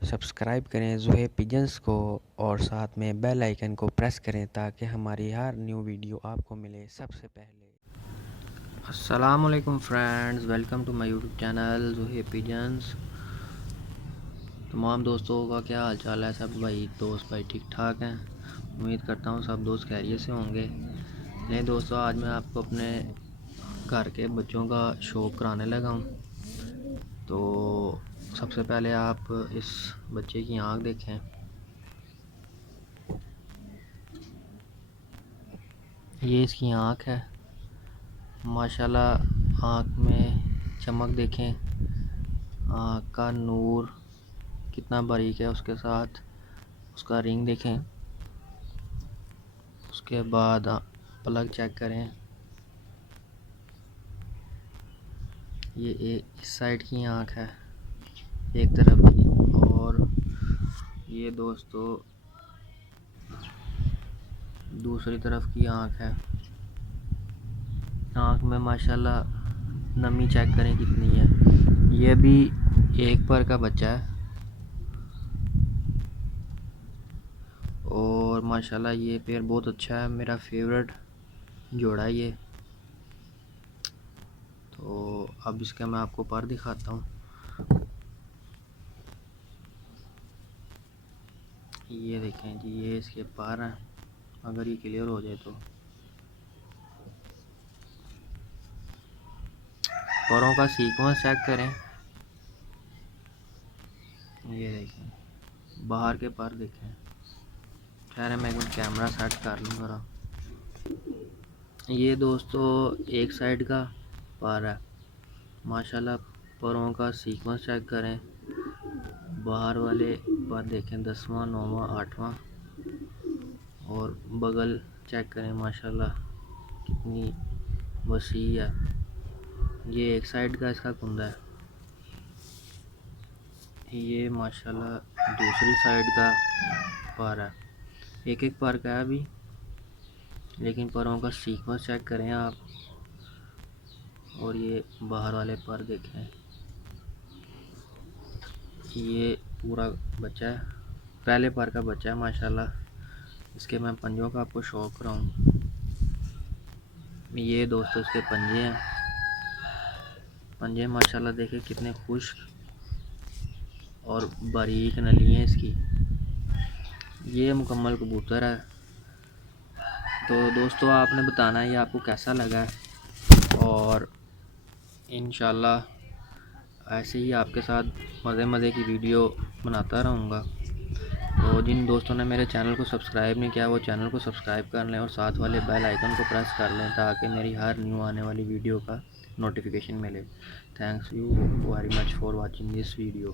Subscribe करें Zuhaib pigeons को और साथ में बेल आइकन को प्रेस करें ताकि हमारी हर न्यू वीडियो आपको मिले सबसे पहले। अस्सलामुअलैकुम friends, welcome to my YouTube channel Zuhaib pigeons. तमाम दोस्तों का क्या हाल चाल है? सब दोस्त भाई ठीक ठाक हैं। उम्मीद करता हूँ सब दोस्त खैरियत से होंगे। नहीं दोस्तों, आज मैं आपको अपने घर के बच्चों का शौक़ कराने लगा हूँ। तो सबसे पहले आप इस बच्चे की आँख देखें। ये इसकी आँख है। माशाल्लाह आँख में चमक देखें, आँख का नूर कितना बारीक है। उसके साथ उसका रिंग देखें। उसके बाद पलक चेक करें। ये इस साइड की आँख है, एक तरफ की, और ये दोस्तों दूसरी तरफ की आँख है। आँख में माशाल्लाह नमी चेक करें कितनी है। ये भी एक पर का बच्चा है और माशाल्लाह ये पेयर बहुत अच्छा है, मेरा फेवरेट जोड़ा है ये। तो अब इसका मैं आपको पर दिखाता हूँ। ये देखें जी, ये इसके पर हैं। अगर ये क्लियर हो जाए तो परों का सीक्वेंस चेक करें। ये देखें, बाहर के पर देखें। ठहरे मैं कैमरा सेट कर लूँ ज़रा। ये दोस्तों एक साइड का पर है। माशाल्लाह परों का सीक्वेंस चेक करें। बाहर वाले पर देखें, 10वां 9वां 8वां, और बगल चेक करें। माशाल्लाह कितनी वसी है। ये एक साइड का इसका कुंदा है। ये माशाल्लाह दूसरी साइड का पर है। एक एक पर का है अभी, लेकिन परों का सीक्वेंस चेक करें आप। और ये बाहर वाले पर देखें। ये पूरा बच्चा है, पहले पर का बच्चा है माशाल्लाह। इसके मैं पंजों का आपको शौक कराऊँ। ये दोस्तों इसके पंजे हैं। पंजे माशाल्लाह देखें कितने खुश्क और बारीक नली है इसकी। ये मुकम्मल कबूतर है। तो दोस्तों आपने बताना है ये आपको कैसा लगा है, और इंशाल्लाह ऐसे ही आपके साथ मज़े की वीडियो बनाता रहूँगा। तो जिन दोस्तों ने मेरे चैनल को सब्सक्राइब नहीं किया वो चैनल को सब्सक्राइब कर लें और साथ वाले बेल आइकन को प्रेस कर लें ताकि मेरी हर न्यू आने वाली वीडियो का नोटिफिकेशन मिले। Thanks you very much for watching this video.